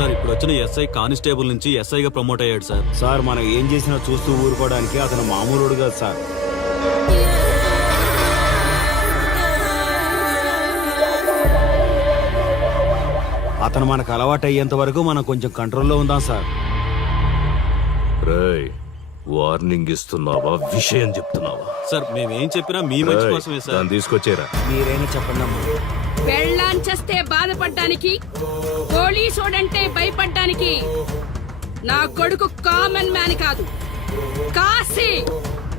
Sir ఇప్పుడు వచ్చిన SI constable నుంచి ఎస్ఐగా ప్రమోట్ అయ్యాడు సార్. సార్ మనం ఏం చేసినా చూస్తూ ఊరుకోవడానికి అతను మామూలుడు కాదు సార్. అతను మనకు అలవాటు అయ్యేంత వరకు మనం కొంచెం కంట్రోల్లో ఉందాం సార్. రేయ్, వార్నింగ్ ఇస్తున్నావా విషయం చెప్తున్నావా? సార్ మేమేం చెప్పినా మీ మంచి కోసమే సార్. దాన్ని తీసుకొచ్చేరా. మీరైనా చెప్పండి అమ్మా. పెళ్ళాంచేస్తే బాధపడ్డానికి, పోలీసోడంటే భయపడ్డానికి నా కొడుకు కామన్ మ్యాన్ కాదు, కాశీ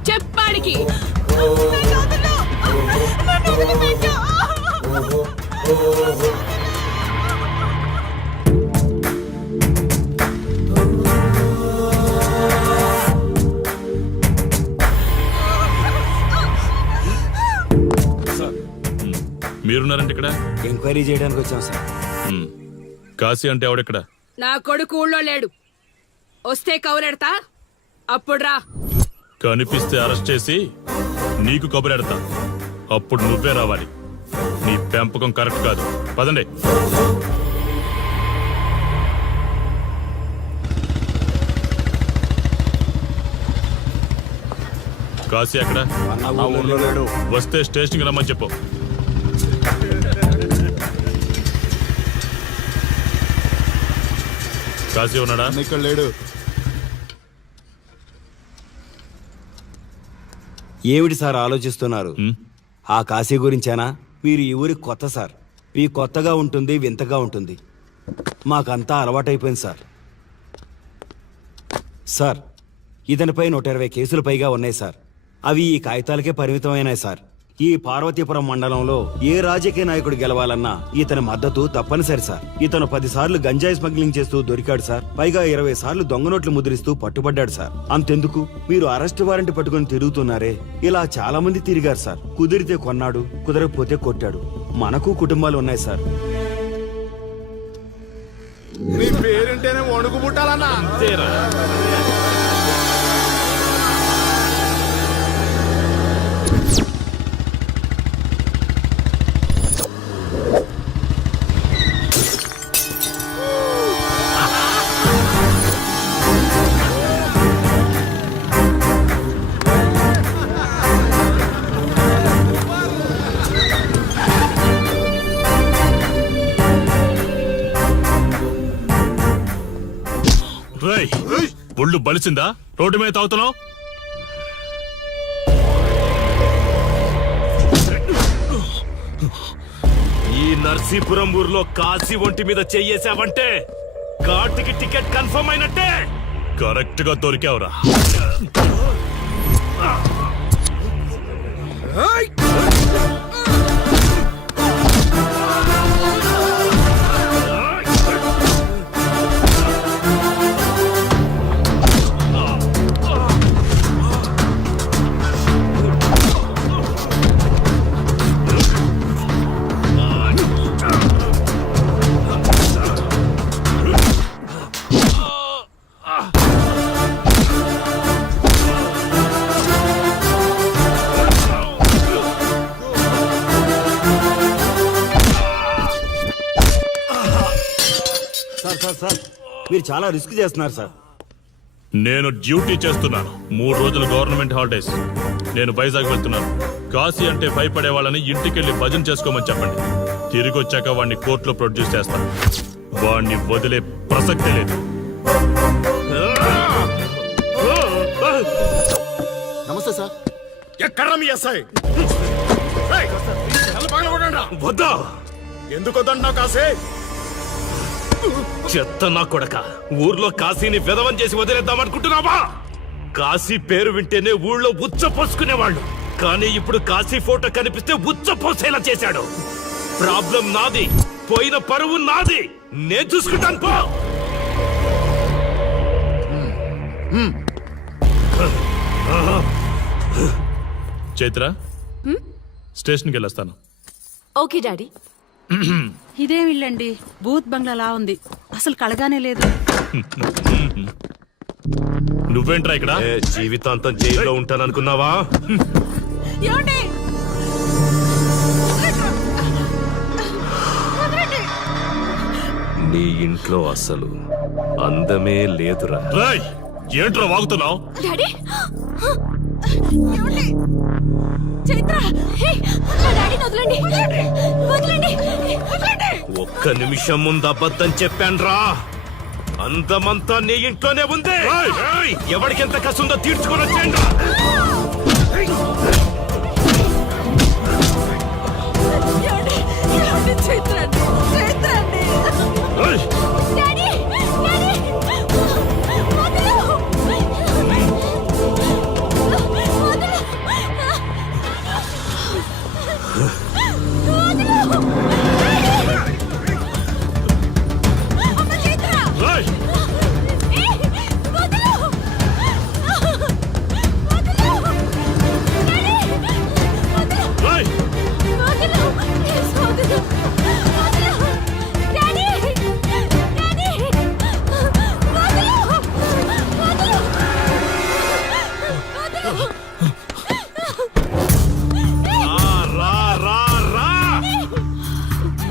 చెప్పాడికి. మీరున్నారంటే ఇక్కడ ఎంక్వైరీ చేయడానికి వచ్చాం సార్. కాశీ అంటే ఎవడెక్కడ? నా కొడుకు ఊళ్ళో లేడు. వస్తే కౌరెడతా, అప్పుడు రా. కనిపిస్తే అరెస్ట్ చేసి నీకు కబురెడతా, అప్పుడు నువ్వే రావాలి. నీ పెంపకం కరెక్ట్ కాదు. పదండి. కాశీ ఎక్కడ? వస్తే స్టేషన్కి రమ్మని చెప్పు. కాశీ ఉన్నాడా? ఇక్కడ లేడు. ఏమిటి సార్ ఆలోచిస్తున్నారు? ఆ కాశీ గురించేనా? మీరు ఈ ఊరికి కొత్త సార్. మీ కొత్తగా ఉంటుంది, వింతగా ఉంటుంది. మాకంతా అలవాటైపోయింది సార్. సార్, ఇతనిపై 120 కేసులు పైగా ఉన్నాయి సార్. అవి ఈ కాగితాలకే పరిమితమైనాయి సార్. ఈ పార్వతీపురం మండలంలో ఏ రాజకీయ నాయకుడు గెలవాలన్నా ఇతని మద్దతు తప్పనిసరి సార్. ఇతను 10 సార్లు గంజాయి స్మగ్లింగ్ చేస్తూ దొరికాడు సార్. పైగా 20 సార్లు దొంగ నోట్లు ముద్రిస్తూ పట్టుబడ్డాడు సార్. అంతెందుకు, మీరు అరెస్ట్ వారెంట్ పట్టుకుని తిరుగుతున్నారే, ఇలా చాలా మంది తిరిగారు సార్. కుదిరితే కొన్నాడు, కుదరకపోతే కొట్టాడు. మనకు కుటుంబాలు ఉన్నాయి సార్. నీ పేరుంటేనే వణుకు పుట్టాలన్నా. ఒళ్ళు బలిసిందా? రోడ్డు మీద తాగుతున్నావు? ఈ నర్సీపురం ఊర్లో కాశీ ఒంటి మీద చెయ్యేసావంటే కార్డుకి టికెట్ కన్ఫర్మ్ అయినట్టే. కరెక్ట్ గా దొరికావురా. సార్, మీరు చాలా రిస్క్ చేస్తున్నారు సార్. నేను డ్యూటీ చేస్తున్నాను. 3 రోజులు గవర్నమెంట్ హాలిడేస్. నేను వైజాగ్ వెళ్తున్నాను. కాశీ అంటే భయపడే వాళ్ళని ఇంటికెళ్ళి భజన చేసుకోమని చెప్పండి. తిరిగి వచ్చాక వాడిని కోర్టులో ప్రొడ్యూస్ చేస్తాను. వాడిని వదిలే ప్రసక్తే లేదు. నమస్తే సార్. ఎక్కడ మీ ఎస్ఐ? వద్దా? ఎందుకు వద్దంటున్నావు కాశీ? చెత్త నా కొడక, ఊర్లో కాశీని విధవం చేసి వదిలేద్దామనుకుంటున్నావా? కాశీ పేరు వింటేనే ఊళ్ళో ఉచ్చ పోసుకునేవాళ్ళు, కానీ ఇప్పుడు కాశీ ఫోటో కనిపిస్తే ఉచ్చ పోసేలా చేశాడు. ప్రాబ్లం నాది, పోయిన పరువు నాది. నేను చూసుకుంటాను పో. చైత్ర, స్టేషన్కి వెళ్ళొస్తాను. Okay daddy. ఇదేం ఇల్లండి, బూత్ బంగ్లాలా ఉంది. అసలు కలగానే లేదు. నువ్వేంట్రా ఇక్కడ? జీవితాంతం జైల్లో ఉంటాననుకున్నావా? నీ ఇంట్లో అసలు అందమే లేదురా. రేయ్ ఏంట్రా వాగుతున్నావు? డాడీ ఏమండి? చైత్ర హే, నా డాడీని వదలండి వదలండి వదలండి. ఒక్క నిమిషం ముందు అబద్ధం చెప్పాన్రా. అందమంతా నీ ఇంట్లోనే ఉంది. ఏయ్, ఎవరికెంత కసుందో తీర్చుకొని వచ్చేయండి. ఏమండి? ఏమండి? చైత్ర అండి చైత్ర అండి. డాడీ డాడీ వదలు. రా, రా, రా.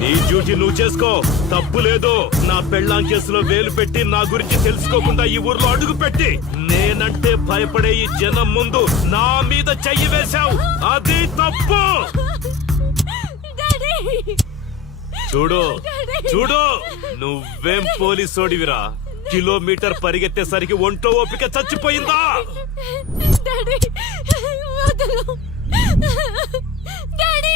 నీ డ్యూటీ నువ్వు చేసుకో, తప్పు లేదు. నా పెళ్ళాం కేసులో వేలు పెట్టి నా గురించి తెలుసుకోకుండా ఈ ఊర్లో అడుగు పెట్టి నేనంటే భయపడే ఈ జనం ముందు నా మీద చెయ్యి వేశావు. అది తప్పు. చూడు చూడు, నువ్వేం పోలీసోడివిరా. కిలోమీటర్ పరిగెత్తేసరికి ఒంట్లో ఓపిక చచ్చిపోయిందా? డాడీ వదలు. డాడీ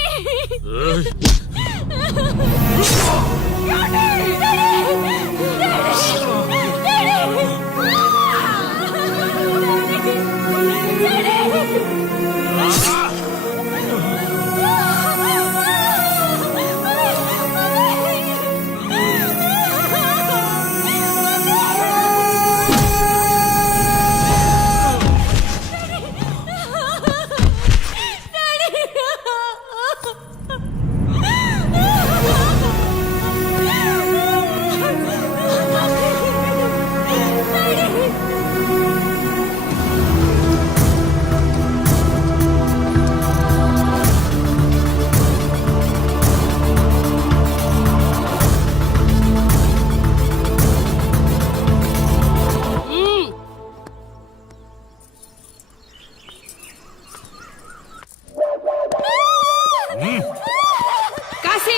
కాశీ,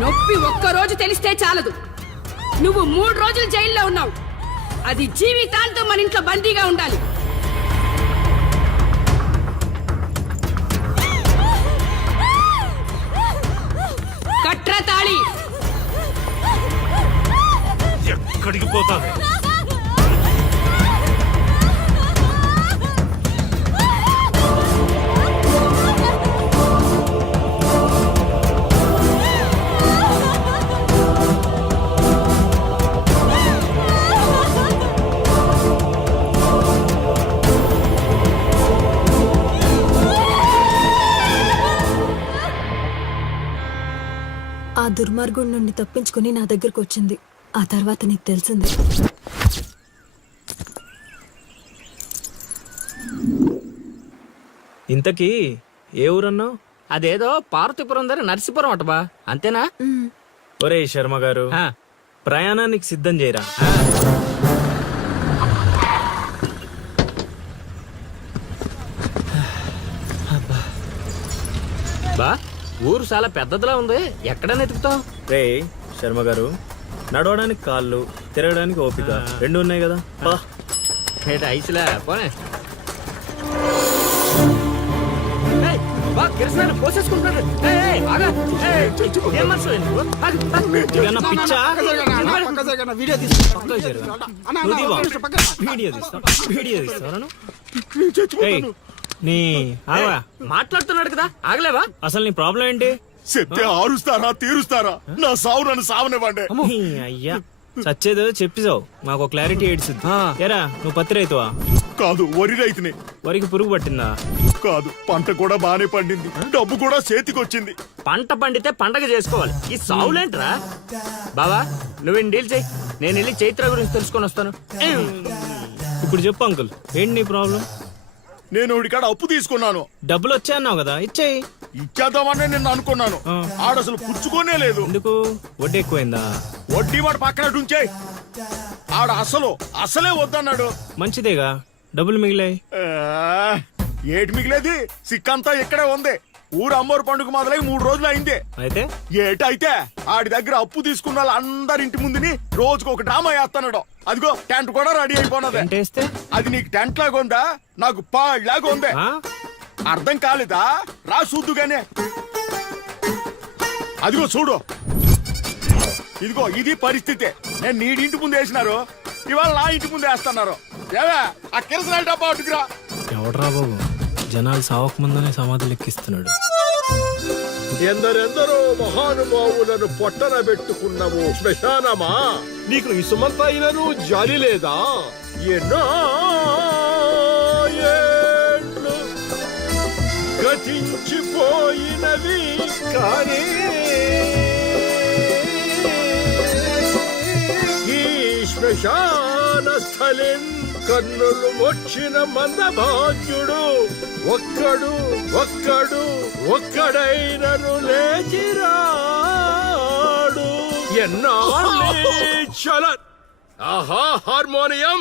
నొప్పి ఒక్కరోజు తెలిస్తే చాలదు. నువ్వు 3 రోజులు జైల్లో ఉన్నావు. అది జీవితాంతం మన ఇంట్లో బందీగా ఉండాలి. కట్రా తాళి. ఎక్కడికి పోతావే? ఆ దుర్మార్గుడి నుండి తప్పించుకుని నా దగ్గరకు వచ్చింది. ఆ తర్వాత నీకు తెలిసింది. ఇంతకీ ఏ ఊరన్నావు? అదేదో పార్వతీపురం దగ్గర నరసీపురం అటబా, అంతేనా? ఒరే శర్మ గారు, ప్రయాణానికి సిద్ధం చేయరా. బా, ఊరు చాలా పెద్దదిలా ఉంది. ఎక్కడ వెతుకుతావు? రే శర్మ గారు, నడవడానికి కాళ్ళు, తిరగడానికి ఓపిక 2 ఉన్నాయి కదా. ఐసులా పోనే. పోసేసుకుంటాడు. మాట్లాడుతున్నాడు కదా, ఆగలేవా? అసలు నీ ప్రాబ్లం ఏంటి? చెప్తే ఆరుస్తారా తీరుస్తారా? నా సావు నన్ను సావనివ్వండి. అయ్యా చచ్చేదో చెప్పిసావు, మాకు క్లారిటీ ఏడ్చింది. ఎరా నువ్వు పత్తి రైతువా? కాదు, వరి రైతుని. వరికి పురుగు పట్టిందా? కాదు, పంట కూడా బానే పండింది, డబ్బు కూడా చేతికొచ్చింది. పంట పండితే పండగ చేసుకోవాలి. ఈ సావులేంట్రా? బావా నువ్వు డీల్ చెయ్యి, నేను వెళ్ళి చైత్ర గురించి తెలుసుకొని వస్తాను. ఇప్పుడు చెప్పు అంకుల్, ఏంటి నీ ప్రాబ్లం? నేను ఇక్కడ అప్పు తీసుకున్నాను. డబ్బులు వచ్చాయన్నావు కదా, ఇచ్చేయి. ఇచ్చేద్దామని నేను అనుకున్నాను. ఆడసలు పుచ్చుకోనే లేదు. ఎందుకు? వడ్డీ ఎక్కువైందా? వడ్డీ వాడు పక్కన ఉంచేయ్. ఆడ అసలే వద్దన్నాడు. మంచిదేగా, డబ్బులు మిగిలాయి. ఏటి మిగిలేది? సిక్కంతా ఇక్కడే ఉంది. ఊరు అమ్మోరు పండుగ మొదలై 3 రోజులు అయింది. అయితే ఏటైతే ఆడి దగ్గర అప్పు తీసుకున్న వాళ్ళందరి ఇంటి ముందుని రోజుకు ఒక డ్రామా వేస్తున్నాడు. అదిగో టెంట్ కూడా రెడీ అయిపోయినది. టెంటేస్తే? అది నీకు టెంట్ లాగా ఉందా? నాకు పాళ్ళలాగా ఉంది. ఆ? అర్థం కాలేదా? రా చూద్దుగానే. అదిగో చూడు. ఇదిగో ఇది పరిస్థితి. నేను నీ ఇంటి ముందు వేసినారు, ఇవాళ నా ఇంటి ముందు వేస్తున్నారు. ఏవే ఆ కిరసనాల డబ్బా అటుకురా. ఎవడరా బాబు, జనాలు సావక ముందనే సమాధులు ఎక్కిస్తున్నాడు. ఎందరెందరో మహానుభావులను పొట్టన పెట్టుకున్నావు శ్మశానమా. నీకు ఇసుమంత అయినను జాలి లేదా? ఎన్నో ఏండ్లు గతించిపోయినవి కానీ ఈ శ్మశాన స్థలిం కన్నులు వచ్చిన మందభాగ్యుడు ఒక్కడైనను లేచిరాడు. ఎన్నాళ్ళ ఆహా హార్మోనియం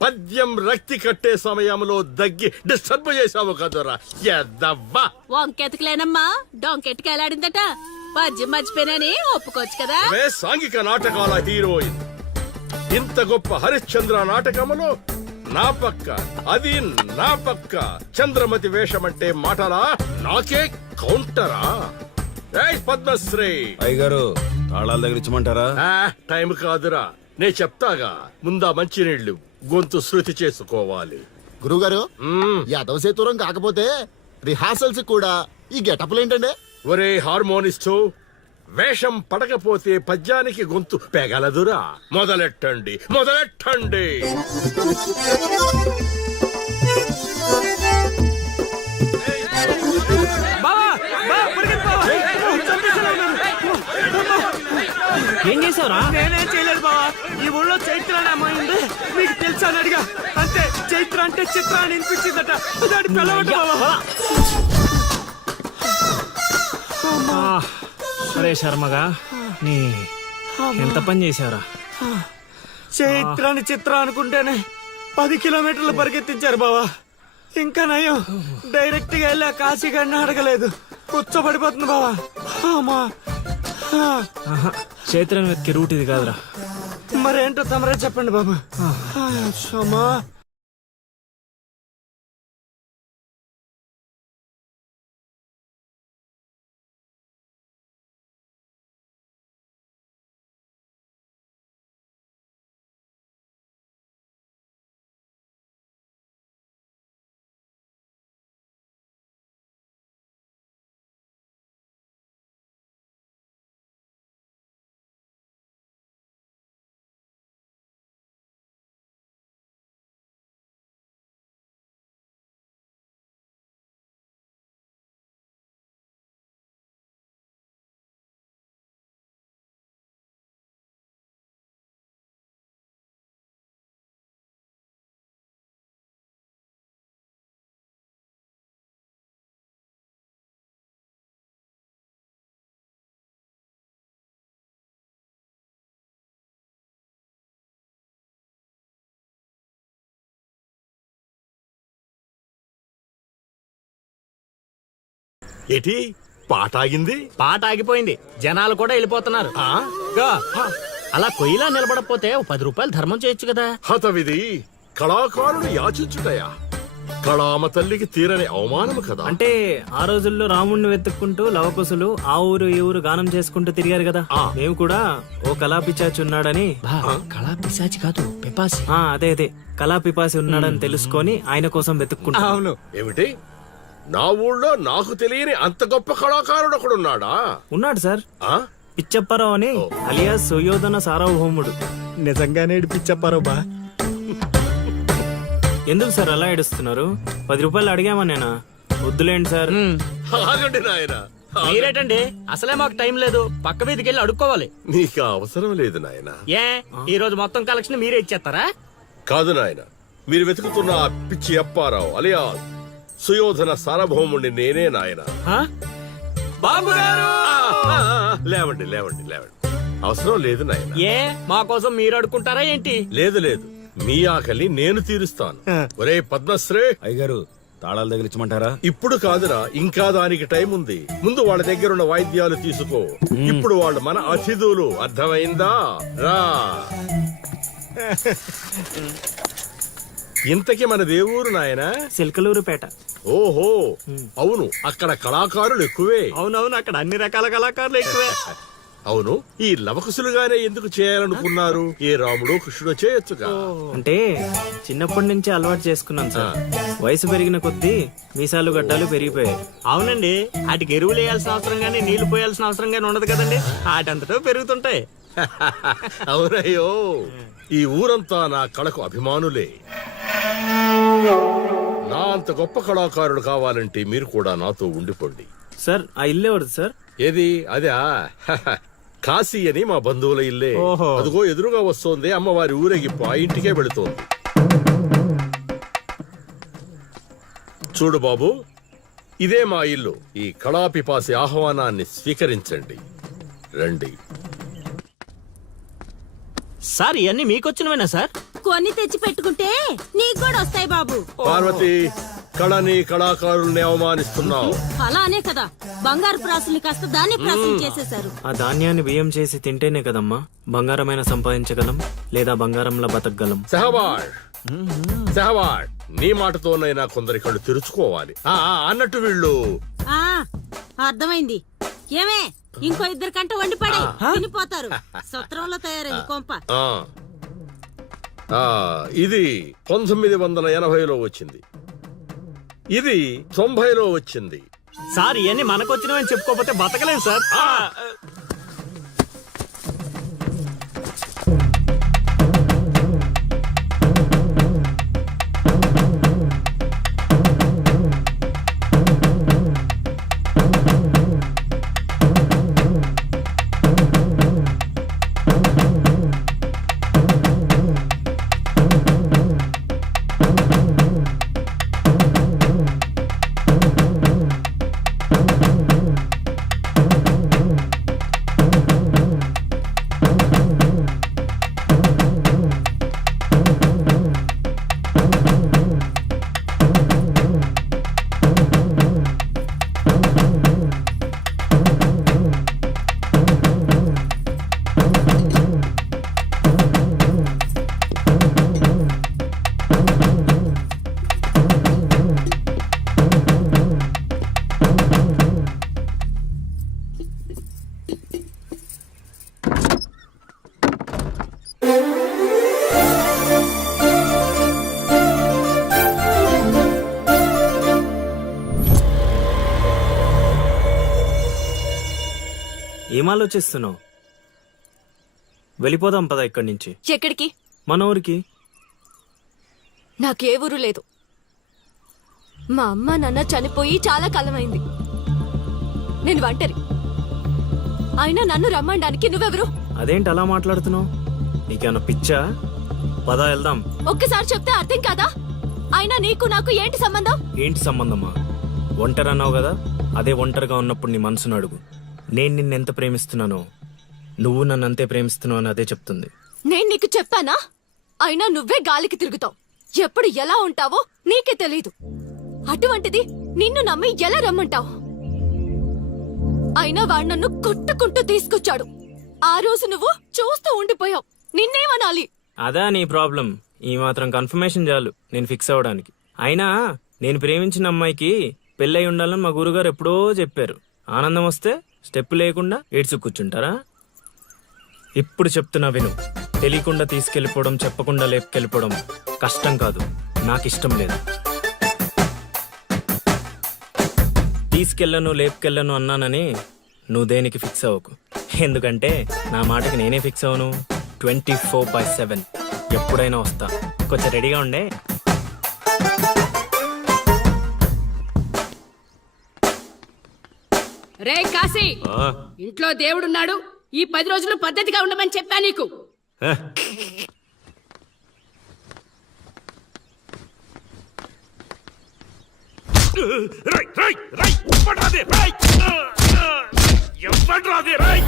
పద్యం రక్తి కట్టే సమయంలో దగ్గి డిస్టర్బ్ చేసావు కదరా ఎద్దవ్వా. వంకెతకలేనమ్మా, డొంకెట్టుకెళ్ళాడిందట. పద్యం మర్చిపోయినని ఒప్పుకోవచ్చు కదా. సాంఘిక నాటకాల హీరోయిన్. ఇంత గొప్ప హరిశ్చంద్ర నాటకములో నా పక్క చంద్రమతి వేషమంటే మాటలా? నాకే కౌంటరా? పద్మశ్రీ అయ్యగారు తాళాల దగ్గర ఇచ్చమంటారా? టైం కాదురా, నే చెప్తాగా. ముందా మంచినీళ్లు గొంతు శృతి చేసుకోవాలి. గురుగారు, యాదవ సేతురం కాకపోతే రిహార్సల్స్ కూడా ఈ గెటప్లు ఏంటండి? ఒరే హార్మోనిస్టు, వేషం పడకపోతే పద్యానికి గొంతు పెగలదురా. మొదలెట్టండి. ఏం చేసావురా? నేనేం చేయలేదు బావా. ఈ ఊళ్ళో చైత్ర అనే అమ్మాయి ఉంది, మీకు తెలుసా అని అడిగా. అంతే, చైత్ర అంటే చిత్ర అని వినిపించిందట. దాని పిల్లవట బావా. అరే శర్మగా, నీ ఎంత పని చేశారా? చైత్రాన్ని చిత్ర అనుకుంటేనే 10 కిలోమీటర్లు పరిగెత్తించారు బావా. ఇంకా నయం, డైరెక్ట్ గా వెళ్ళి ఆ కాశీగాడిని అడగలేదు. కూర్చోబడిపోతుంది బావా. చైత్రను వెతికి రూట్ ఇది కాదురా. మరేంటో తమరే చెప్పండి బాబా. క్షమా. ఏటి పాట ఆగింది? పాట ఆగిపోయింది, జనాలు కూడా వెళ్ళిపోతున్నారు. అలా కొయ్యిలా నిలబడకపోతే 10 రూపాయలు ధర్మం చేయొచ్చు కదా. హతవిధి కళాకారుడు యాచించుటయా? కళామ తల్లికి తీరని అవమానము కదా. అంటే ఆ రోజుల్లో రాముణ్ణి వెతుక్కుంటూ లవకుశులు ఆ ఊరు ఈ ఊరు గానం చేసుకుంటూ తిరిగారు కదా. మేము కూడా ఓ కళా పిశాచి ఉన్నాడని. కళా పిశాచి కాదు, పిపాసి. అదే కళా పిపాసి ఉన్నాడని తెలుసుకొని ఆయన కోసం వెతుక్కుంటా. అవును. ఏమిటి, నా ఊళ్ళో నాకు తెలియని అంత గొప్ప కళాకారుడు ఒకడున్నాడా? ఉన్నాడు సార్, పిచ్చప్పారావు అని, అలియాస్ సుయోధన సార్వభౌముడు. నిజంగానే పిచ్చప్పారావు బా. ఎందుకు సార్ అలా ఏడుస్తున్నారు? 10 రూపాయలు అడిగామా నేనా? వద్దులేండి సార్. ఆగండి నాయనా. మీరేటండి, అసలే మాకు టైం లేదు. పక్క వీధికి వెళ్ళి అడుక్కోవాలి. నీకు అవసరం లేదు నాయనా. ఏ ఈ రోజు మొత్తం కలెక్షన్ మీరే ఇచ్చేస్తారా? కాదు నాయనా, మీరు వెతుకుతున్న ఆ పిచ్చి అప్పారావు అలియా సుయోధన సార్వభౌముణ్ణి నేనే నాయన. బాబు గారు లేవండి లేవండి లేవండి, అవసరం లేదు నాయన. ఏ మా కోసం మీరు అడుకుంటారా ఏంటి? లేదు లేదు, మీ ఆకలి నేను తీరుస్తాను. ఒరే పద్మశ్రీ, అయ్యగారు తాళాలు తగిలించమంటారా? ఇప్పుడు కాదురా, ఇంకా దానికి టైం ఉంది. ముందు వాళ్ళ దగ్గరున్న వాయిద్యాలు తీసుకో. ఇప్పుడు వాళ్ళు మన అతిథులు, అర్థమైందా? రా. ఇంతకీ మన దేవురు నాయనా? సిల్కలూరుపేట. ఓహో, అవును, అక్కడ కళాకారులు ఎక్కువే. అవునవును, అక్కడ అన్ని రకాల కళాకారులు ఎక్కువే. అవును, ఈ లవకుశులుగానే ఎందుకు చేయాలనుకున్నారు? ఏ రాముడు కృష్ణుడు చేయొచ్చుగా. అంటే చిన్నప్పటి నుంచి అలవాటు చేసుకున్నాను సార్. వయసు పెరిగిన కొద్దీ మీసాలు గడ్డాలు పెరిగిపోయాయి. అవునండి, వాటికి ఎరువులు వేయాల్సిన అవసరం గానీ నీళ్లు పోయాల్సిన అవసరం గానీ ఉండదు కదండి. వాటంతటో పెరుగుతుంటాయి. అవునయ్యో, ఈ ఊరంతా నా కళకు అభిమానులే. నా అంత గొప్ప కళాకారుడు కావాలంటే మీరు కూడా నాతో ఉండిపోండి. సార్ ఆ ఇల్లు ఎవరిది సార్? ఏది? అదే కాశీ అని మా బంధువుల ఇల్లే. ఓహో. అదిగో ఎదురుగా వస్తోంది అమ్మవారి ఊరేగింపు, ఆ ఇంటికే వెళుతోంది. చూడు బాబు, ఇదే మా ఇల్లు. ఈ కళాపిపాసి ఆహ్వానాన్ని స్వీకరించండి. రండి. సార్ ఇవన్నీ మీకొచ్చినవేనా సార్? కొన్ని తెచ్చి పెట్టుకుంటే నీకు కూడా వస్తాయి బాబు. పార్వతి, కళని కళాకారుల్ని అవమానిస్తున్నావు. అలానే కదా బంగారు ప్రాసుల్ని కాస్త దాన్ని ప్రాసం చేసేశారు. ఆ ధాన్యాన్ని బియ్యం చేసి తింటేనే కదమ్మా బంగారమైన సంపాదించగలం, లేదా బంగారంలో బతకగలం. సెహబాడ్ సెహబాడ్, నీ మాటతోనైనా కొందరి కళ్ళు తెరుచుకోవాలి. అన్నట్టు వీళ్ళు ఆ అర్థమైంది. ఏమే ఇంకో ఇద్దరు కంట వండి పడే తినిపోతారు. సత్రంలో తయారైంది కొంప. ఇది 1980లో వచ్చింది, ఇది 90లో వచ్చింది. సార్ ఇవన్నీ మనకొచ్చినవని చెప్పుకోకపోతే బతకలేం సార్. ఏం ఆలోచిస్తున్నావు? వెళ్ళిపోదాం పద ఇక్కడి నుంచి. ఎక్కడికి? మన ఊరికి. నాకే ఊరు లేదు. మా అమ్మ నాన్న చనిపోయి చాలా కాలమైంది. నేను ఒంటరి. అయినా నన్ను రమ్మడానికి నువ్వెవరు? అదేంటి అలా మాట్లాడుతున్నావు? నీకేమన్నా పిచ్చా? పద వెళ్దాం. ఒక్కసారి చెప్తే అర్థం కాదా? అయినా నీకు నాకు ఏంటి సంబంధం? ఏంటి సంబంధమా? ఒంటరి అన్నావు కదా, అదే ఒంటరిగా ఉన్నప్పుడు నీ మనసును అడుగు. నేను నిన్నెంత ప్రేమిస్తున్నానో నువ్వు నన్ను అంతే ప్రేమిస్తున్నావు అని అదే చెప్తుంది. నేను నీకు చెప్పానా? అయినా నువ్వే గాలికి తిరుగుతావు. ఎప్పుడు ఎలా ఉంటావో నీకే తెలీదు. అటువంటిది నిన్ను నమ్మి ఎలా రమ్మంటావు? అయినా వాడు నన్ను కొట్టుకుంటూ తీసుకొచ్చాడు. ఆ రోజు నువ్వు చూస్తూ ఉండిపోయావు. నిన్నేమనాలి? అదా నీ ప్రాబ్లం? ఈ మాత్రం కన్ఫర్మేషన్ చాలు నేను ఫిక్స్ అవ్వడానికి. అయినా నేను ప్రేమించిన అమ్మాయికి పెళ్ళై ఉండాలని మా గురుగారు ఎప్పుడో చెప్పారు. ఆనందం వస్తే స్టెప్ లేకుండా ఏడ్చు కూర్చుంటారా? ఇప్పుడు చెప్తున్నా విను. తెలియకుండా తీసుకెళ్లిపోవడం, చెప్పకుండా లేపుకెళ్ళిపోవడం కష్టం కాదు, నాకిష్టం లేదు. తీసుకెళ్ళను లేపుకెళ్ళను అన్నానని నువ్వు దేనికి ఫిక్స్ అవ్వకు. ఎందుకంటే నా మాటకి నేనే ఫిక్స్ అవ్వను. 24/7 ఎప్పుడైనా వస్తా. కొంచెం రెడీగా ఉండే. రే కాశీ, ఇంట్లో దేవుడున్నాడు. ఈ 10 రోజులు పద్ధతిగా ఉండమని చెప్పా నీకు. రై, రై, రై, ఇవ్వండ్రాది, రై. ఇవ్వండ్రాది, రై.